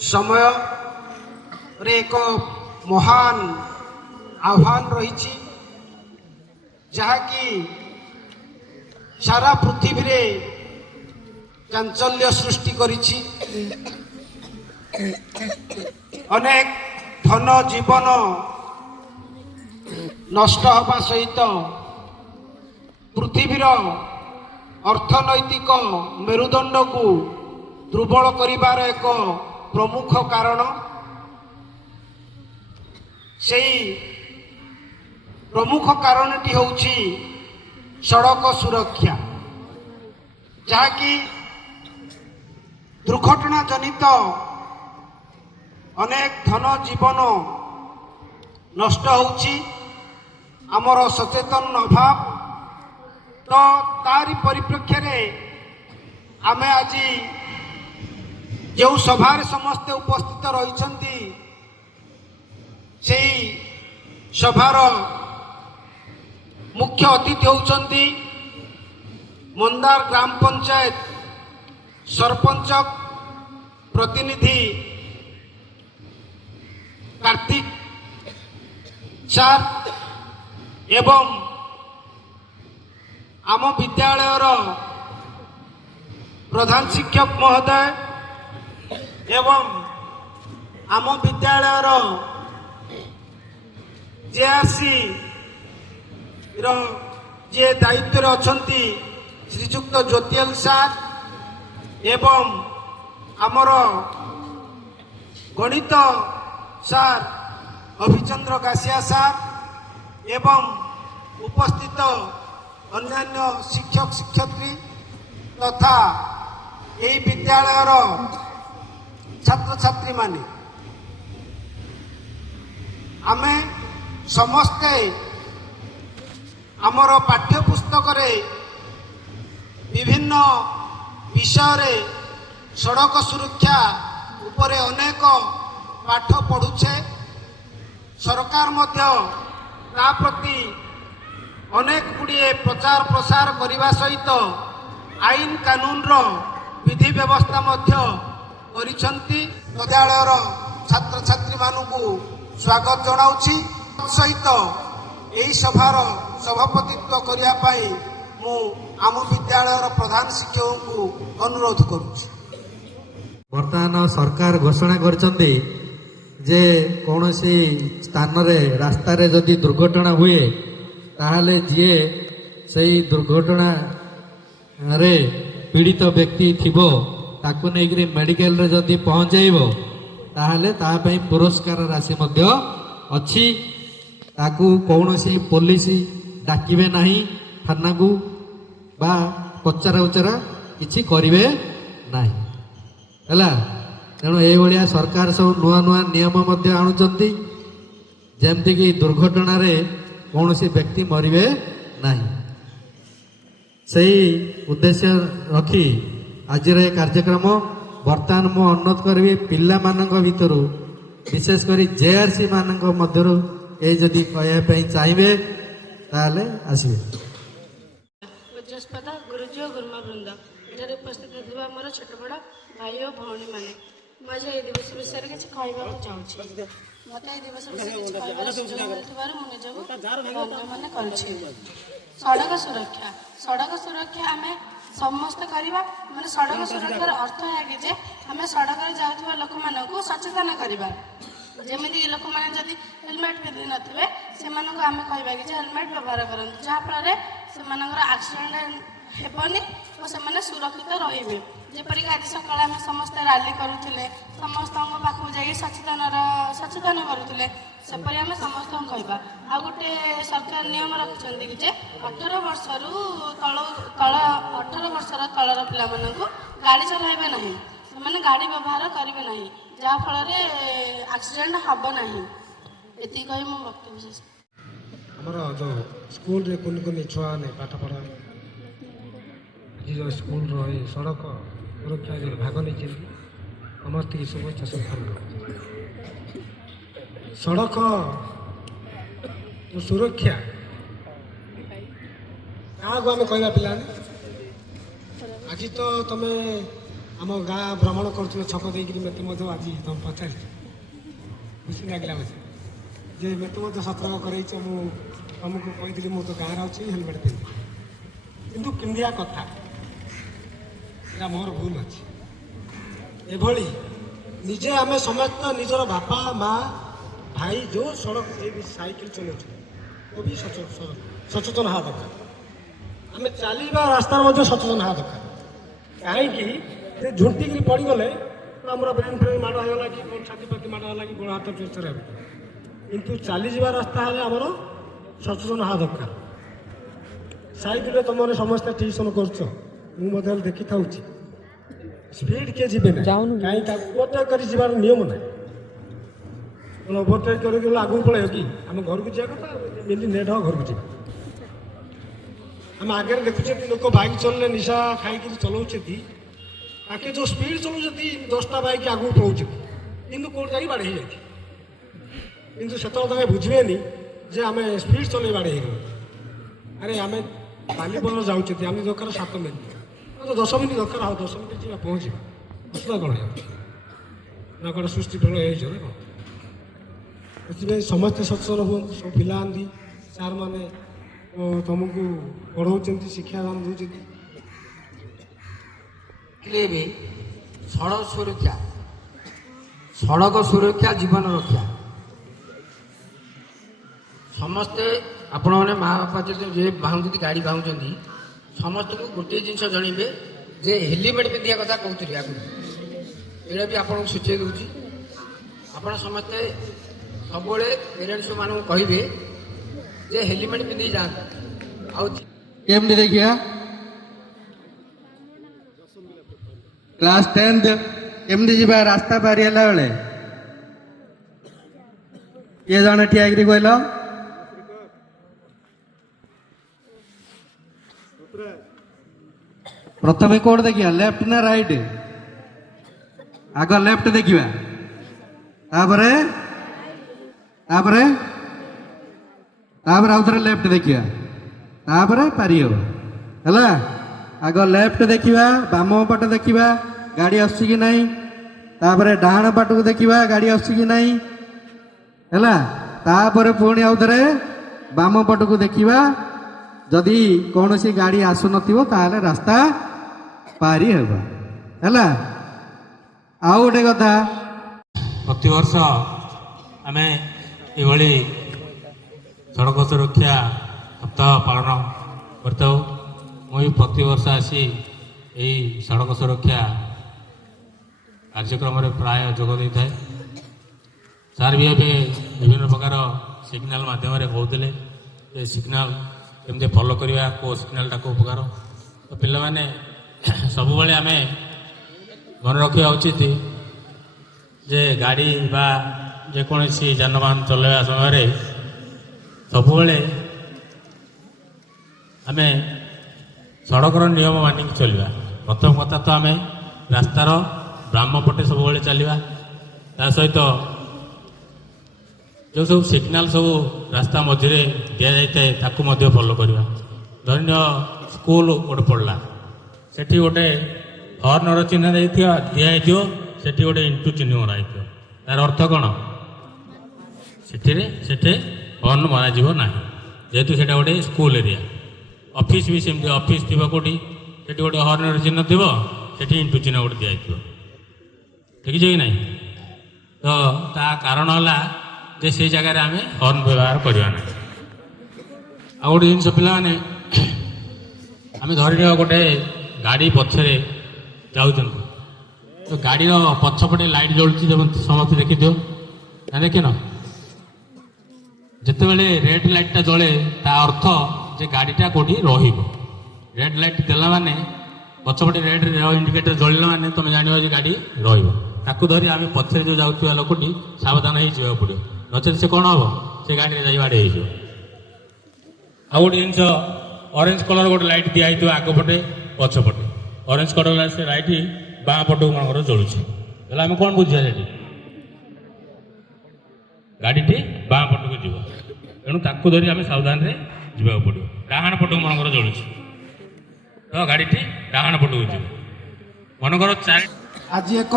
समय रे एक महान आह्वान रही जहाँकि सारा पृथ्वी रे चांचल्य सृष्टि करिछि। अनेक धन जीवन नष्ट हवा सहित पृथ्वीर अर्थनैतिक मेरुदंड को दुर्बल करिबार एक प्रमुख कारण सेही प्रमुख कारणटी होउछि सड़क सुरक्षा, जहाँकि दुर्घटना जनित अनेक धन जीवन नष्ट होउछि। आमर सचेतन अभाव तो तारी परिप्रेक्षी में आमे आज जो सभार समस्ते उपस्थित रही सभार मुख्य अतिथि होउचंती मंदार ग्राम पंचायत सरपंच प्रतिनिधि कार्तिक सार एवं आम विद्यालयर प्रधान शिक्षक महोदय एवं आम विद्यालयर जेआरसी जे दायित्व अछंती श्रीजुक्त ज्योतिल सार एवं आमर गणित सार अभिचंद्र गासिया सार एवं उपस्थित अन्यान्य शिक्षक शिक्षयित्री तथा यही विद्यालयर छात्र छात्री माने आमे समस्ते आमर पाठ्यपुस्तक विभिन्न विषय सड़क सुरक्षा उपरे अनेक पाठ पढ़ुछे। सरकार मध्य ता प्रति अनेक गुड़िए प्रचार प्रसार करने सहित आईन कानून रो विधि व्यवस्था मध्य करिसंती। विद्यालयर छात्र छात्री मानू स्वागत जनाउछि। सहित यही सभार सभापतित्व करने मु आम विद्यालयर प्रधान शिक्षक को अनुरोध करुछि। वर्तमान सरकार घोषणा करछंती जे कौनसी स्थान रे रास्ता रे जदि दुर्घटना हुए ताहले जीए सही दुर्घटना रे पीड़ित व्यक्ति थिबो ताकू नेकरी मेडिकल रे जदि पहुंचेइबो ताहले ता पई पुरस्कार राशि मध्य अछि। ताकू कौनसी पुलिस डाकिबे नाही थाना को बा पचरा उचरा किछि करिवे नाही हला। तेणु ये भाया सरकार सब नुआ नुआ नियम मध्य आणुचंती जेमती कि दुर्घटना रे कौनसी व्यक्ति मरिवे नाही। सही उद्देश्य रखी आज कार्यक्रम वर्तमान मु अनुरोध करी पिला मानक भितरु विशेष करी जेआरसी मानक मध्यरु ए जदि कहया चाहिए ताले आसीबे। पूज्यस्पद गुरुजी और गुरुमा वृंद एठारे उपस्थित थिबा हमर छोट बड़ भाई और भौणी माने आज ये दिवस विषय किसी कहवाक चाहूँगी। मत ये दिवस विषय किसी कहबार सुযোগ मिलुथिबारु मु निजको धन्यवाद करुछि। सड़क सुरक्षा आमे समस्त करवा माने सड़क सुरक्षार अर्थ है कि जे आमे सड़क रे जाउथबा लोक मानकु सचेतन करबा। जेमिति लोक माने जदि हेलमेट पिंधि नथिबे सेमानकु आमे कहबा कि जे हेलमेट व्यवहार करंतु जहा फल रे सेमानकर एक्सीडेंट हेबनी और से सुरक्षित रहिबे। जेपरिक आज सकाळ आमे समस्त रैली करूथिले समस्त पाखु जाई सचेतन करूथिले सेपरि आमे समस्त कहबा। आ गोटे सरकार नियम रखिछन्ती कि जे 18 वर्षरु तळ 18 वर्षर तळर पिला मानकु गाड़ी चलाइबे नाही माने गाड़ी व्यवहार करिवे नाही जहा फल रे एक्सीडेंट हबो नाही। एति कहि मो वक्तव्य शेष। हमर जो स्कूल रे कोन छुआ ने पाठ पढ़ा जो स्कूल रही सड़क सुरक्षा जो भाग नहीं समस्त शुभेच्छा सब सड़क जो सुरक्षा क्या आम कहवा पिला आज तो तुम ଆମ ଗାଁ ଭ୍ରମଣ କରୁଥିଲେ ଛକ ଦେଇକିରି ମୋତେ ମଧ୍ୟ ଆଜି ତମେ ପଚାରିଛ, ଖୁସି ଲାଗିଲା ମୋତେ ଯେ ମୋତେ ମଧ୍ୟ ସତର୍କ କରେଇଛ। ମୁଁ ତମକୁ କହିଥିଲି ମୁଁ ତ ଗାଁରେ ଅଛି ହେଲମେଟ୍ ପିନ୍ଧି, କିନ୍ତୁ ପିନ୍ଧିବା କଥା ଏଇଟା ମୋର ଭୁଲ ଅଛି। ଏଭଳି ନିଜେ ଆମେ ସମସ୍ତ ନିଜର ବାପା ମା ଭାଇ ଯେଉଁ ସଡ଼କ ଦେଇ ସାଇକେଲ ଚଲାଉଛନ୍ତି ଓ ବି ସଚେତନ ହେବା ଦରକାର। ଆମେ ଚାଲିବା ରାସ୍ତାରେ ମଧ୍ୟ ସଚେତନ ହେବା ଦରକାର। କାହିଁକି ଯେ ଝୁଣ୍ଟିକିରି ପଡ଼ିଗଲେ ଆମର ବ୍ରେନ୍ ଫ୍ରେନ୍ ମାଡ଼ ହେଇଗଲା କି ଛାତି ପାତି ମାଡ଼ ହେଲା କି ଗୋଡ଼ ହାତ ଚୋଚର ହେବ, କିନ୍ତୁ ଚାଲିଯିବା ରାସ୍ତା ହେଲେ ଆମର ସଚେତନ ହେବା ଦରକାର। ସାଇକେଲରେ ତୁମମାନେ ସମସ୍ତେ ଟ୍ୟୁସନ୍ କରୁଛ, ମୁଁ ମଧ୍ୟ ଦେଖିଥାଉଛି ସ୍ପିଡ୍ କିଏ ଯିବେ ନା, କାହିଁକି ତାକୁ ଓଭରଟେକ୍ କରି ଯିବାର ନିୟମ ନାହିଁ। ଓଭରଟେକ୍ କରିକି ଆଗକୁ ପଳେଇବ କି ଆମେ ଘରକୁ ଯିବା କଥା, ଯେମିତି ନେଟ୍ ହବ ଘରକୁ ଯିବା। ଆମେ ଆଗରେ ଦେଖୁଛନ୍ତି ଲୋକ ବାଇକ୍ ଚଲେଇଲେ ନିଶା ଖାଇକିରି ଚଲାଉଛନ୍ତି, ତାକେ ଯେଉଁ ସ୍ପିଡ୍ ଚଲାଉଛନ୍ତି 10ଟା ବାଇକ୍ ଆଗକୁ ପଳାଉଛନ୍ତି, କିନ୍ତୁ କେଉଁଠି ଯାଇକି ବାଡ଼େଇ ହେଇଯାଉଛି। କିନ୍ତୁ ସେତେବେଳେ ତାଙ୍କେ ବୁଝିବେନି ଯେ ଆମେ ସ୍ପିଡ୍ ଚଲେଇ ବାଡ଼େଇ ହେଇଗଲୁ। ଆରେ ଆମେ ବାଲିପଦର ଯାଉଛନ୍ତି, ଆମେ ଦରକାର 7 ମିନିଟ୍, 10 ମିନିଟ୍ ଦରକାର, ଆଉ 10 ମିନିଟ୍ ଯିବା ପହଞ୍ଚିବା। ଅସୁବିଧା କ'ଣ ହେଇଯାଉଛି ନା କ'ଣ ସୃଷ୍ଟି ଫଳ ହେଇଛ ନା କ'ଣ? ସେଥିପାଇଁ ସମସ୍ତେ ସଚେତନ ହୁଅନ୍ତୁ। ସବୁ ପିଲାନ୍ତି ସାର୍ମାନେ ତୁମକୁ ପଢ଼ାଉଛନ୍ତି, ଶିକ୍ଷାଦାନ ଦେଉଛନ୍ତି। ବି ସଡ଼କ ସୁରକ୍ଷା ଜୀବନ ରକ୍ଷା। ସମସ୍ତେ ଆପଣମାନେ ମା ବାପା ଯେ ବାହୁଛନ୍ତି ଗାଡ଼ି ବାହୁଛନ୍ତି, ସମସ୍ତଙ୍କୁ ଗୋଟିଏ ଜିନିଷ ଜଣେଇବେ ଯେ ହେଲମେଟ୍ ପିନ୍ଧିବା କଥା କହୁଥିଲି ଆଗରୁ, ଏଇଟା ବି ଆପଣଙ୍କୁ ସୂଚେଇ ଦେଉଛି। ଆପଣ ସମସ୍ତେ ସବୁବେଳେ ପେରେଣ୍ଟସ୍ ମାନଙ୍କୁ କହିବେ ଯେ ହେଲମେଟ୍ ପିନ୍ଧିକି ଯାଆନ୍ତୁ। ଆଉ କେମିତି ଦେଖିବା କ୍ଲାସ୍ 10th କେମିତି ଯିବା ରାସ୍ତା ପାରି ହେଲା ବେଳେ? କିଏ ଜଣେ ଠିଆ ହେଇକିରି କହିଲ? ପ୍ରଥମେ କୋଉଠି ଦେଖିବା, ଲେଫ୍ଟ ନା ରାଇଟ୍? ଆଗ ଲେଫ୍ଟ ଦେଖିବା, ତାପରେ ତାପରେ ତାପରେ ଆଉ ଥରେ ଲେଫ୍ଟ ଦେଖିବା, ତାପରେ ପାରି ହେବ ହେଲା। ଆଗ ଲେଫ୍ଟ ଦେଖିବା, ବାମ ପଟ ଦେଖିବା ଗାଡ଼ି ଆସୁଛି କି ନାହିଁ, ତାପରେ ଡାହାଣ ପଟକୁ ଦେଖିବା ଗାଡ଼ି ଆସୁଛି କି ନାହିଁ ହେଲା, ତାପରେ ପୁଣି ଆଉ ଥରେ ବାମ ପଟକୁ ଦେଖିବା। ଯଦି କୌଣସି ଗାଡ଼ି ଆସୁନଥିବ ତାହେଲେ ରାସ୍ତା ପାରି ହେବ ହେଲା। ଆଉ ଗୋଟେ କଥା, ପ୍ରତିବର୍ଷ ଆମେ ଏଭଳି ସଡ଼କ ସୁରକ୍ଷା ସପ୍ତାହ ପାଳନ କରିଥାଉ। ମୁଁ ବି ପ୍ରତିବର୍ଷ ଆସି ଏହି ସଡ଼କ ସୁରକ୍ଷା କାର୍ଯ୍ୟକ୍ରମରେ ପ୍ରାୟ ଯୋଗ ଦେଇଥାଏ। ସାର୍ ବି ଏବେ ବିଭିନ୍ନ ପ୍ରକାର ସିଗ୍ନାଲ ମାଧ୍ୟମରେ କହୁଥିଲେ ଯେ ସିଗ୍ନାଲ କେମିତି ଫଲୋ କରିବା, କେଉଁ ସିଗ୍ନାଲଟା କେଉଁ ପ୍ରକାର। ତ ପିଲାମାନେ ସବୁବେଳେ ଆମେ ମନେ ରଖିବା ଉଚିତ ଯେ ଗାଡ଼ି ବା ଯେକୌଣସି ଯାନବାହନ ଚଲାଇବା ସମୟରେ ସବୁବେଳେ ଆମେ ସଡ଼କର ନିୟମ ମାନିକି ଚଳିବା। ପ୍ରଥମ କଥା ତ ଆମେ ରାସ୍ତାର ବାମ ପଟେ ସବୁବେଳେ ଚାଲିବା। ତା ସହିତ ଯେଉଁ ସବୁ ସିଗ୍ନାଲ ସବୁ ରାସ୍ତା ମଝିରେ ଦିଆଯାଇଥାଏ ତାକୁ ମଧ୍ୟ ଫଲୋ କରିବା। ଧରିନିଅ ସ୍କୁଲ ଗୋଟେ ପଡ଼ିଲା, ସେଠି ଗୋଟେ ହର୍ଣ୍ଣର ଚିହ୍ନ ଦିଆହେଇଥିବ, ସେଠି ଗୋଟେ ଇଣ୍ଟୁ ଚିହ୍ନ ମରା ହେଇଥିବ। ତାର ଅର୍ଥ କ'ଣ? ସେଠି ହର୍ଣ୍ଣ ମରାଯିବ ନାହିଁ, ଯେହେତୁ ସେଇଟା ଗୋଟେ ସ୍କୁଲ ଏରିଆ। ଅଫିସ ବି ସେମିତି, ଅଫିସ ଥିବ କେଉଁଠି, ସେଠି ଗୋଟେ ହର୍ଣ୍ଣର ଚିହ୍ନ ଥିବ, ସେଠି ଇଣ୍ଟୁ ଚିହ୍ନ ଗୋଟେ ଦିଆହେଇଥିବ। ଦେଖିଛ କି ନାହିଁ? ତ ତା କାରଣ ହେଲା ଯେ ସେଇ ଜାଗାରେ ଆମେ ହର୍ଣ୍ଣ ବ୍ୟବହାର କରିବା ନାହିଁ। ଆଉ ଗୋଟେ ଜିନିଷ ପିଲାମାନେ, ଆମେ ଧରିନିଅ ଗୋଟେ ଗାଡ଼ି ପଛରେ ଯାଉଛନ୍ତି, ତ ଗାଡ଼ିର ପଛପଟେ ଲାଇଟ୍ ଜଳୁଛି, ସମସ୍ତେ ଦେଖିଥିବ ନା ଦେଖିନ? ଯେତେବେଳେ ରେଡ୍ ଲାଇଟ୍ଟା ଜଳେ ତା ଅର୍ଥ ଯେ ଗାଡ଼ିଟା କେଉଁଠି ରହିବ। ରେଡ୍ ଲାଇଟ୍ ଦେଲା ମାନେ, ପଛପଟେ ରେଡ୍ ଇଣ୍ଡିକେଟର ଜଳିଲା ମାନେ ତୁମେ ଜାଣିବ ଯେ ଗାଡ଼ି ରହିବ। ତାକୁ ଧରି ଆମେ ପଛରେ ଯେଉଁ ଯାଉଥିବା ଲୋକଟି ସାବଧାନ ହେଇ ଯିବାକୁ ପଡ଼ିବ, ନଚେତ ସେ କ'ଣ ହେବ? ସେ ଗାଡ଼ିରେ ଯାଇ ବାଡ଼େଇ ହେଇଯିବ। ଆଉ ଗୋଟେ ଜିନିଷ, ଅରେଞ୍ଜ କଲର ଗୋଟେ ଲାଇଟ୍ ଦିଆହେଇଥିବ ଆଗପଟେ ପଛପଟେ, ଅରେଞ୍ଜ କଲର ସେ ଲାଇଟ୍ ବାଁ ପଟକୁ ମନେକର ଜଳୁଛି, ହେଲେ ଆମେ କ'ଣ ବୁଝିବା? ସେଠି ଗାଡ଼ିଟି ବାଁ ପଟକୁ ଯିବ, ତେଣୁ ତାକୁ ଧରି ଆମେ ସାବଧାନରେ ଯିବାକୁ ପଡ଼ିବ। ଡାହାଣ ପଟକୁ ମନେକର ଜଳୁଛି, ତ ଗାଡ଼ିଟି ଡାହାଣ ପଟକୁ ଯିବ। ମନେକର ଚାରି ଆଜି ଏକ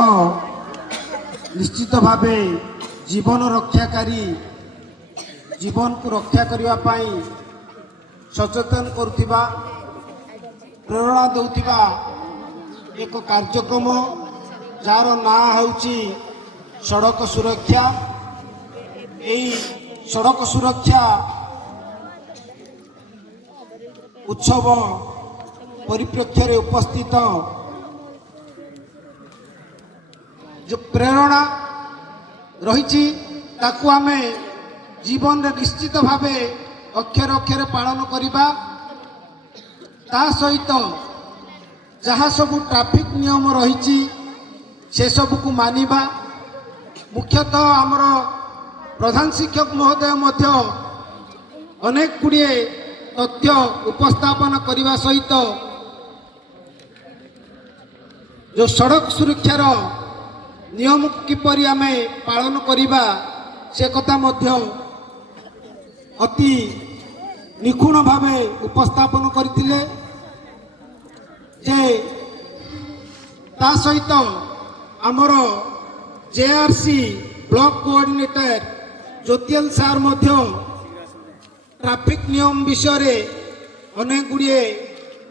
ନିଶ୍ଚିତ ଭାବେ ଜୀବନ ରକ୍ଷାକାରୀ ଜୀବନକୁ ରକ୍ଷା କରିବା ପାଇଁ ସଚେତନ କରୁଥିବା ପ୍ରେରଣା ଦେଉଥିବା ଏକ କାର୍ଯ୍ୟକ୍ରମ ଯାହାର ନାଁ ହେଉଛି ସଡ଼କ ସୁରକ୍ଷା। ଏହି ସଡ଼କ ସୁରକ୍ଷା ଉତ୍ସବ ପରିପ୍ରେକ୍ଷୀରେ ଉପସ୍ଥିତ जो प्रेरणा रही ताकू आमे जीवन रे निश्चित भावे अक्षर अक्षर पालन करवा ता सहित जहाँ सब ट्रैफिक नियम रही से सब को मानिबा। मुख्यतः आमर प्रधान शिक्षक महोदय मध्य अनेक गुड़िए तथ्य उपस्थापन करने सहित जो सड़क सुरक्षार नियम किपरि आमे पालन करिबा से कथा मध्य अति निखुण भावे उपस्थापन करथिले। जे ता सहित आमर जेआरसी ब्लॉक कोऑर्डिनेटर ज्योतिल सार मध्य ट्रैफिक नियम विषय रे अनेक गुड़िए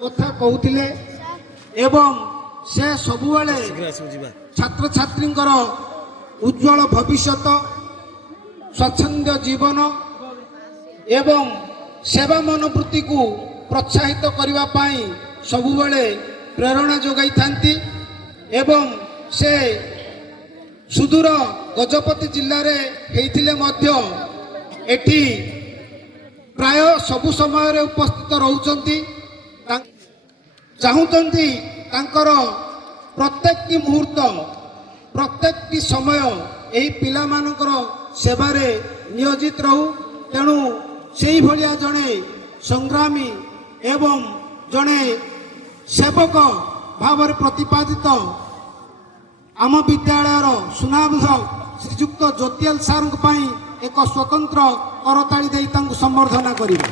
कथा कहूथिले एवं से सबुबेले छात्र छात्री उज्जवल भविष्य स्वच्छंद जीवन एवं सेवा मनोवृत्ति को प्रोत्साहित करने पाई सबुबले प्रेरणा जोगाई थांती एवं से सुदूर गजपति जिले रे हेइथिले मध्य एठी प्राय सबु समय रे उपस्थित रहउचंती चाहूचंती तांकर प्रत्येक मुहूर्त प्रत्येक समय यही पिला मानकर सेवारे नियोजित रहू। तेणु से भलिया जड़े संग्रामी एवं जड़े सेवक भाव प्रतिपादित आम विद्यालयर सुनामध श्रीजुक्त ज्योतिल सार एक स्वतंत्र करताली दे संबर्धना करिबा।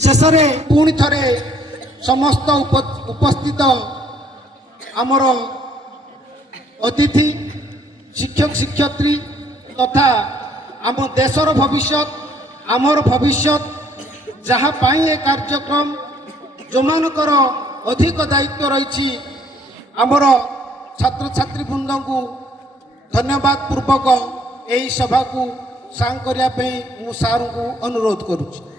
शेषरे पुणी थरे समस्त उपस्थित आमर अतिथि शिक्षक शिक्षयित्री तथा आम देशर भविष्य आमर भविष्य जहाँ पाई ए कार्यक्रम जो मानकर अधिक दायित्व रही आमर छात्र छात्री वृंद को धन्यवाद पूर्वक यही सभा को सांग करने मु सार को अनुरोध करुच्ची।